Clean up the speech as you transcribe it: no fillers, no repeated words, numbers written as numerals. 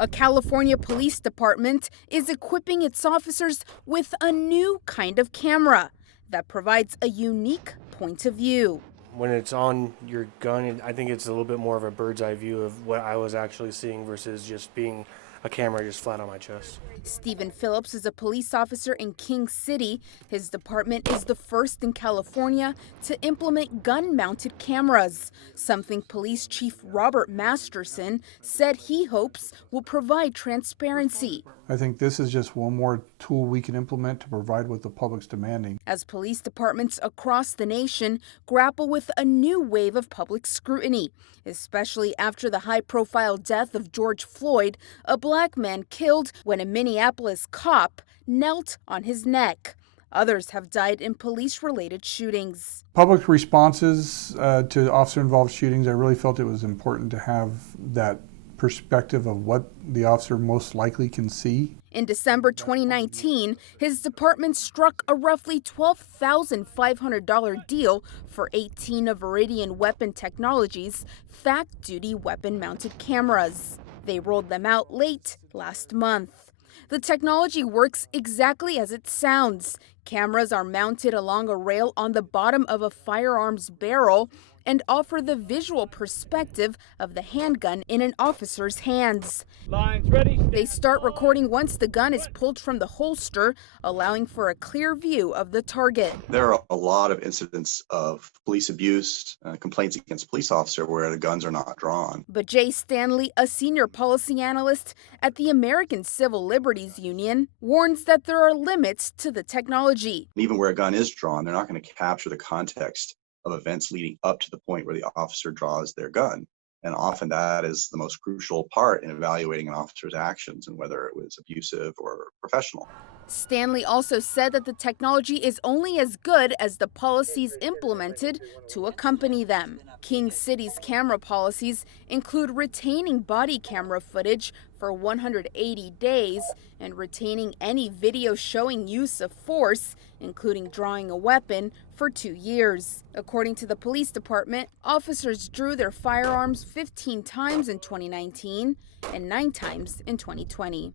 A California police department is equipping its officers with a new kind of camera that provides a unique point of view. When it's on your gun, I think it's a little bit more of a bird's eye view of what I was actually seeing versus just being a camera just flat on my chest. Stephen Phillips is a police officer in King City. His department is the first in California to implement gun-mounted cameras, something Police Chief Robert Masterson said he hopes will provide transparency. I think this is just one more tool we can implement to provide what the public's demanding. As police departments across the nation grapple with a new wave of public scrutiny, especially after the high-profile death of George Floyd, a black man killed when a Minneapolis cop knelt on his neck. Others have died in police-related shootings. Public responses to officer-involved shootings, I really felt it was important to have that perspective of what the officer most likely can see. In December 2019, his department struck a roughly $12,500 deal for 18 of Iridian Weapon Technologies' fact-duty weapon-mounted cameras. They rolled them out late last month. The technology works exactly as it sounds. Cameras are mounted along a rail on the bottom of a firearm's barrel and offer the visual perspective of the handgun in an officer's hands. Lines ready. They start recording once the gun is pulled from the holster, allowing for a clear view of the target. There are a lot of incidents of police abuse, complaints against police officer where the guns are not drawn. But Jay Stanley, a senior policy analyst at the American Civil Liberties Union, warns that there are limits to the technology. Even where a gun is drawn, they're not going to capture the context of events leading up to the point where the officer draws their gun. And often that is the most crucial part in evaluating an officer's actions and whether it was abusive or professional. Stanley also said that the technology is only as good as the policies implemented to accompany them. King City's camera policies include retaining body camera footage for 180 days and retaining any video showing use of force, including drawing a weapon, for 2 years. According to the police department, officers drew their firearms 15 times in 2019 and 9 times in 2020.